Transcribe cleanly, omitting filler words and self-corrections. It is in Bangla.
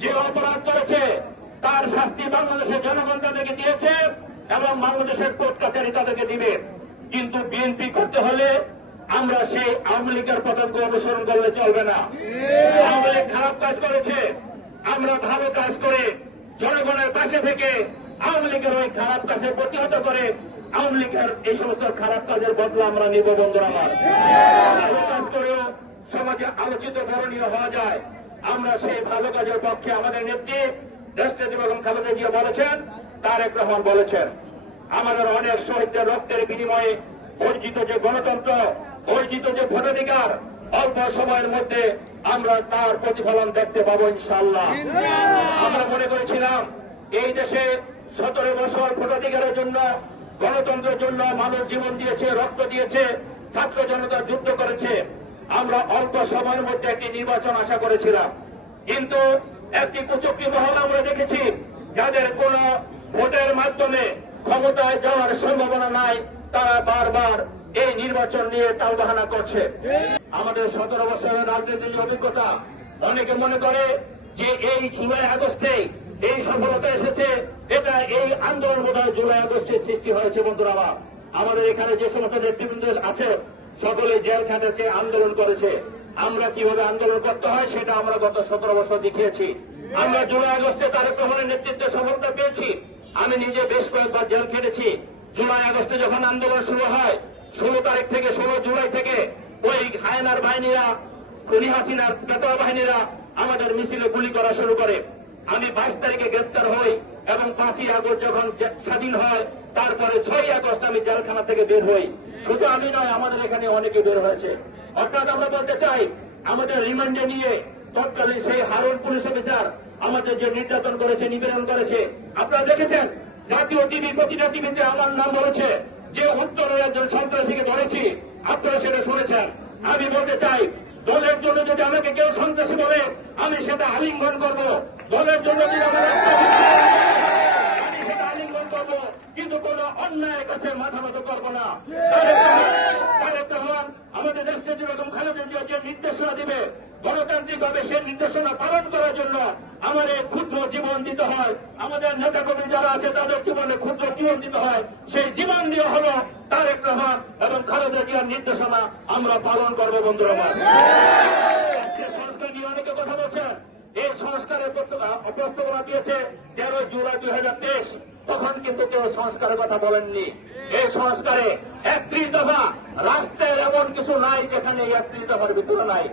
যে অপরাধ করেছে তার শাস্তি বাংলাদেশের জনগণ তাদেরকে দিয়েছে এবং বাংলাদেশের কোর্ট কাছারি তাদেরকে দিবে। কিন্তু বিএনপি করতে হলে আমরা সেই আওয়ামী লীগের পতঙ্গ অনুসরণ করলে চলবে না। আওয়ামী লীগ খারাপ কাজ করেছে, আমরা ভালো কাজ করে জনগণের পাশে থেকে আওয়ামী লীগের ওই খারাপ কাজে প্রতিহত করে আওয়ামী লীগের এই সমস্ত খারাপ কাজের বদলা আমরা নিব। বন্ধুরা আমার, ভালো কাজ করেও সমাজে আলোচিত বরণীয় হওয়া যায়, আমরা সেই ভালো কাজের পক্ষে। আমাদের নেত্রী দেশনেত্রী বেগম খালেদা জিয়া বলেছেন, তারেক রহমান বলেছেন, আমাদের অনেক শহীদদের রক্তের বিনিময়ে অর্জিত যে গণতন্ত্র, অর্জিত যে ভোটাধিকার, অল্প সময়ের মধ্যে আমরা তার প্রতিফলন দেখতে পাবো ইনশাআল্লাহ। আমরা মনে করেছিলাম এই দেশে 17 বছর ভোটাধিকারের জন্য, গণতন্ত্রের জন্য মানুষ জীবন দিয়েছে, রক্ত দিয়েছে, ছাত্র জনতা যুদ্ধ করেছে। আমরা অল্প সময়ের মধ্যে একটি নির্বাচন আশা করেছিলাম, কিন্তু একটি কুচক্রী মহল আমরা দেখেছি যাদের কোন ভোটের মাধ্যমে ক্ষমতায় যাওয়ার সম্ভাবনা নাই, তারা বারবার এই নির্বাচন নিয়ে টালবাহানা করছে। আমাদের 17 বছরের রাজনীতির অভিজ্ঞতা, অনেকে মনে করে যে এই জুলাই আগস্টে এই সফলতা এসেছে, এটা এই আন্দোলন বোধহয় জুলাই আগস্টে সৃষ্টি হয়েছে। বন্ধুরা আমার, আমাদের এখানে যে সমস্ত নেতৃবৃন্দ আছে সকলে জেল খাটেছে, আন্দোলন করেছে। আমরা কিভাবে আন্দোলন করতে হয় সেটা আমরা গত 17 বছর দেখিয়েছি। আমরা জুলাই আগস্টে তারেক রহমানের নেতৃত্বে সফলতা পেয়েছি। আমি নিজে বেশ কয়েকবার জেল খেটেছি। জুলাই আগস্টে যখন আন্দোলন শুরু হয় 16 তারিখ থেকে 16 জুলাই থেকে ওই হায়নার বাহিনীরা, খুনি হাসিনার পেটোয়া বাহিনীরা আমাদের মিছিলে গুলি করা শুরু করে। আমি 22 তারিখে গ্রেপ্তার হই এবং 5ই আগস্ট যখন স্বাধীন হয় তারপরে 6ই আগস্ট আমি জেলখানা থেকে বের হই। শুধু আমি নয়, আমাদের এখানে অনেকে বের হয়েছে। অর্থাৎ আমরা বলতে চাই, আমাদের রিমান্ডে নিয়ে তৎকালীন সেই হারুন পুলিশ অফিসার আমাদের যে নির্যাতন করেছে, নিপীড়ন করেছে, আপনারা দেখেছেন। জাতীয় টিভি, প্রতিটা টিভিতে আমার নাম বলেছে যে উত্তরের একজন সন্ত্রাসীকে ধরেছি, আপনারা সেটা শুনেছেন। আমি বলতে চাই, দলের জন্য যদি আমাকে কেউ সন্ত্রাসী বলে আমি সেটা আলিঙ্গন করব। দলের জন্য যদি আমি সেটা আলিঙ্গন করব, কিন্তু কোন অন্যায়ের কাছে মাথা নত করবো না। তারেক রহমান আমাদের দেশনেত্রী বেগম খালেদা জিয়া যে নির্দেশনা দিবে, গণতান্ত্রিক ভাবে সেই নির্দেশনা পালন করার জন্য আমাদের ক্ষুদ্র জীবন দিতে হয়। আমাদের নেতা কর্মী যারা আছে তাদের জীবনে ক্ষুদ্র জীবন দিতে হয়। সেই জীবন দিয়ে হলো তারেক রহমান এবং খালেদা জিয়ার নির্দেশনা আমরা পালন করবো। বন্ধুরা আমার, সংস্কার নিয়ে অনেকে কথা বলছেন। এই সংস্কারের প্রস্তাবনা দিয়েছে 13 জুলাই 2023, তখন কিন্তু কেউ সংস্কারের কথা বলেননি। এই সংস্কারে 31 দফা, রাষ্ট্রের এমন কিছু নাই যেখানে 31 দফার ভিতরে নাই।